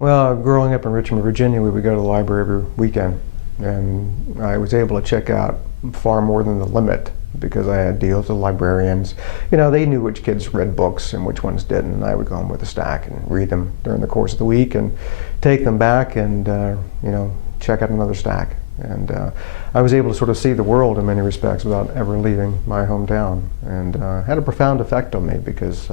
Well, growing up in Richmond, Virginia, we would go to the library every weekend, and I was able to check out far more than the limit because I had deals with librarians. You know, they knew which kids read books and which ones didn't, and I would go home with a stack and read them during the course of the week and take them back and, check out another stack. And I was able to sort of see the world in many respects without ever leaving my hometown, and had a profound effect on me because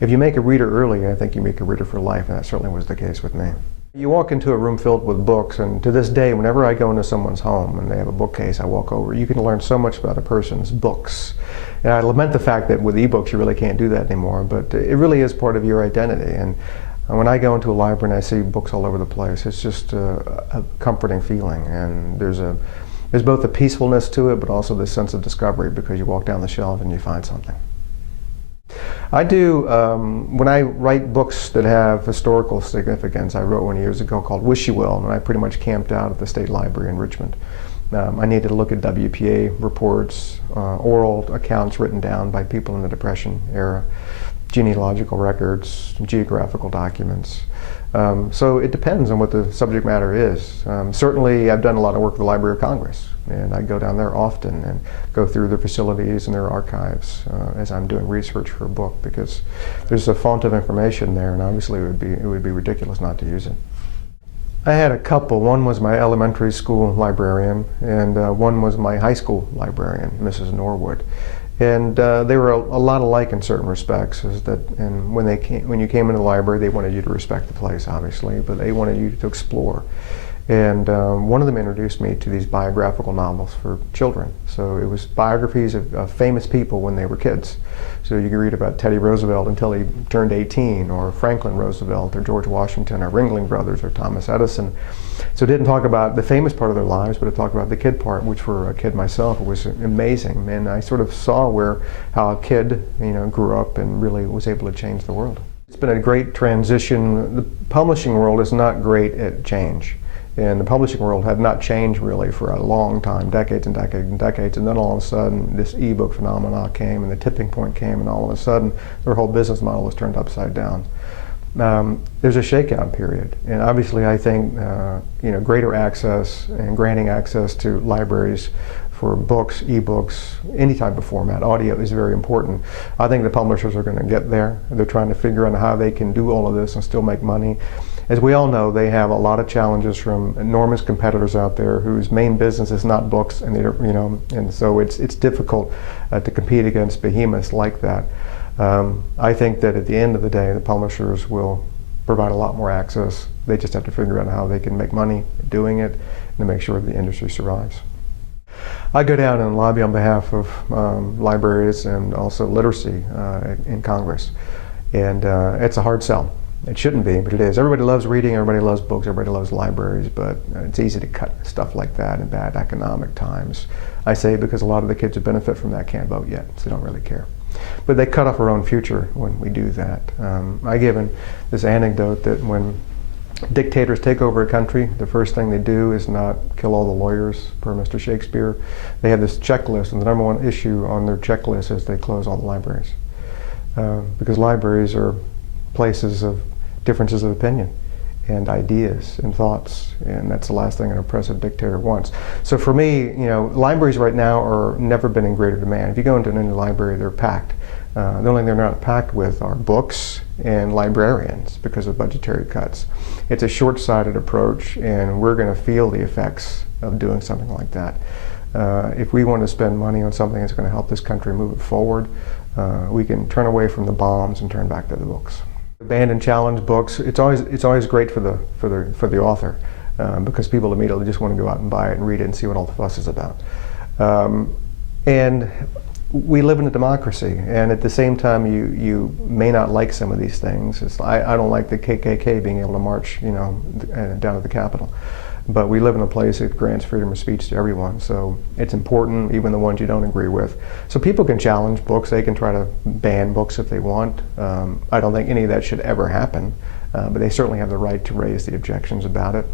if you make a reader early, I think you make a reader for life, and that certainly was the case with me. You walk into a room filled with books, and to this day, whenever I go into someone's home and they have a bookcase, I walk over. You can learn so much about a person's books. And I lament the fact that with ebooks you really can't do that anymore, but it really is part of your identity. And when I go into a library and I see books all over the place, it's just a comforting feeling. And there's both a peacefulness to it, but also this sense of discovery because you walk down the shelf and you find something. I do, when I write books that have historical significance, I wrote one years ago called Wish You Will, and I pretty much camped out at the State Library in Richmond. I needed to look at WPA reports, oral accounts written down by people in the Depression era, genealogical records, geographical documents. So it depends on what the subject matter is. Certainly I've done a lot of work with the Library of Congress, and I go down there often and go through their facilities and their archives as I'm doing research for a book, because there's a font of information there, and obviously it would be ridiculous not to use it. I had a couple. One was my elementary school librarian, and one was my high school librarian, Mrs. Norwood. And they were a lot alike in certain respects. And when you came into the library, they wanted you to respect the place, obviously, but they wanted you to explore. And one of them introduced me to these biographical novels for children. So it was biographies of famous people when they were kids. So you could read about Teddy Roosevelt until he turned 18, or Franklin Roosevelt, or George Washington, or Ringling Brothers, or Thomas Edison. So it didn't talk about the famous part of their lives, but it talked about the kid part, which for a kid myself was amazing. And I sort of saw how a kid, grew up and really was able to change the world. It's been a great transition. The publishing world is not great at change. And the publishing world had not changed really for a long time, decades and decades and decades, and then all of a sudden this ebook phenomenon came and the tipping point came, and all of a sudden their whole business model was turned upside down. There's a shakeout period, and obviously I think greater access and granting access to libraries for books, ebooks, any type of format, audio is very important. I think the publishers are going to get there. They're trying to figure out how they can do all of this and still make money. As we all know, they have a lot of challenges from enormous competitors out there whose main business is not books, and and so it's difficult to compete against behemoths like that. I think that at the end of the day, the publishers will provide a lot more access. They just have to figure out how they can make money doing it and to make sure the industry survives. I go down and lobby on behalf of libraries and also literacy in Congress, and it's a hard sell. It shouldn't be, but it is. Everybody loves reading, everybody loves books, everybody loves libraries, but it's easy to cut stuff like that in bad economic times. I say because a lot of the kids who benefit from that can't vote yet, so they don't really care. But they cut off our own future when we do that. I give this anecdote that when dictators take over a country, the first thing they do is not kill all the lawyers, per Mr. Shakespeare. They have this checklist, and the number one issue on their checklist is they close all the libraries. Because libraries are places of differences of opinion and ideas and thoughts, and that's the last thing an oppressive dictator wants. So for me, libraries right now are never been in greater demand. If you go into any library, they're packed. The only thing they're not packed with are books and librarians because of budgetary cuts. It's a short-sighted approach, and we're going to feel the effects of doing something like that. If we want to spend money on something that's going to help this country move it forward, we can turn away from the bombs and turn back to the books. Banned and challenged books, it's always great for the author because people immediately just want to go out and buy it and read it and see what all the fuss is about. And we live in a democracy, and at the same time you may not like some of these things. I don't like the KKK being able to march down to the Capitol. But we live in a place that grants freedom of speech to everyone, so it's important, even the ones you don't agree with. So people can challenge books, they can try to ban books if they want. I don't think any of that should ever happen, but they certainly have the right to raise the objections about it.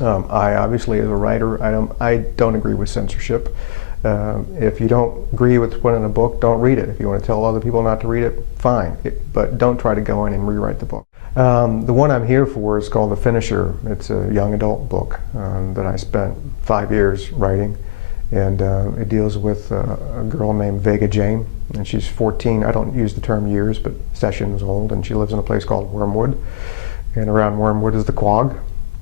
I obviously, as a writer, I don't agree with censorship. If you don't agree with what's in a book, don't read it. If you want to tell other people not to read it, fine, but don't try to go in and rewrite the book. The one I'm here for is called The Finisher. It's a young adult book that I spent 5 years writing, and it deals with a girl named Vega Jane, and she's 14. I don't use the term years, but sessions old, and she lives in a place called Wormwood, and around Wormwood is the Quag,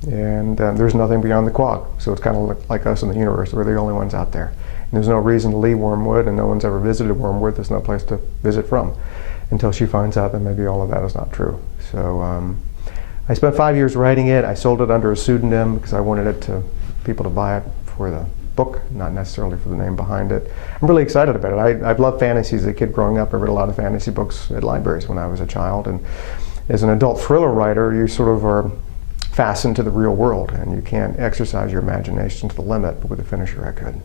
and there's nothing beyond the Quag, so it's kind of like us in the universe. We're the only ones out there. And there's no reason to leave Wormwood, and no one's ever visited Wormwood. There's no place to visit from, until she finds out that maybe all of that is not true. So I spent 5 years writing it. I sold it under a pseudonym because I wanted people to buy it for the book, not necessarily for the name behind it. I'm really excited about it. I've loved fantasy as a kid growing up. I read a lot of fantasy books at libraries when I was a child, and as an adult thriller writer, you sort of are fastened to the real world, and you can't exercise your imagination to the limit, but with The Finisher I could.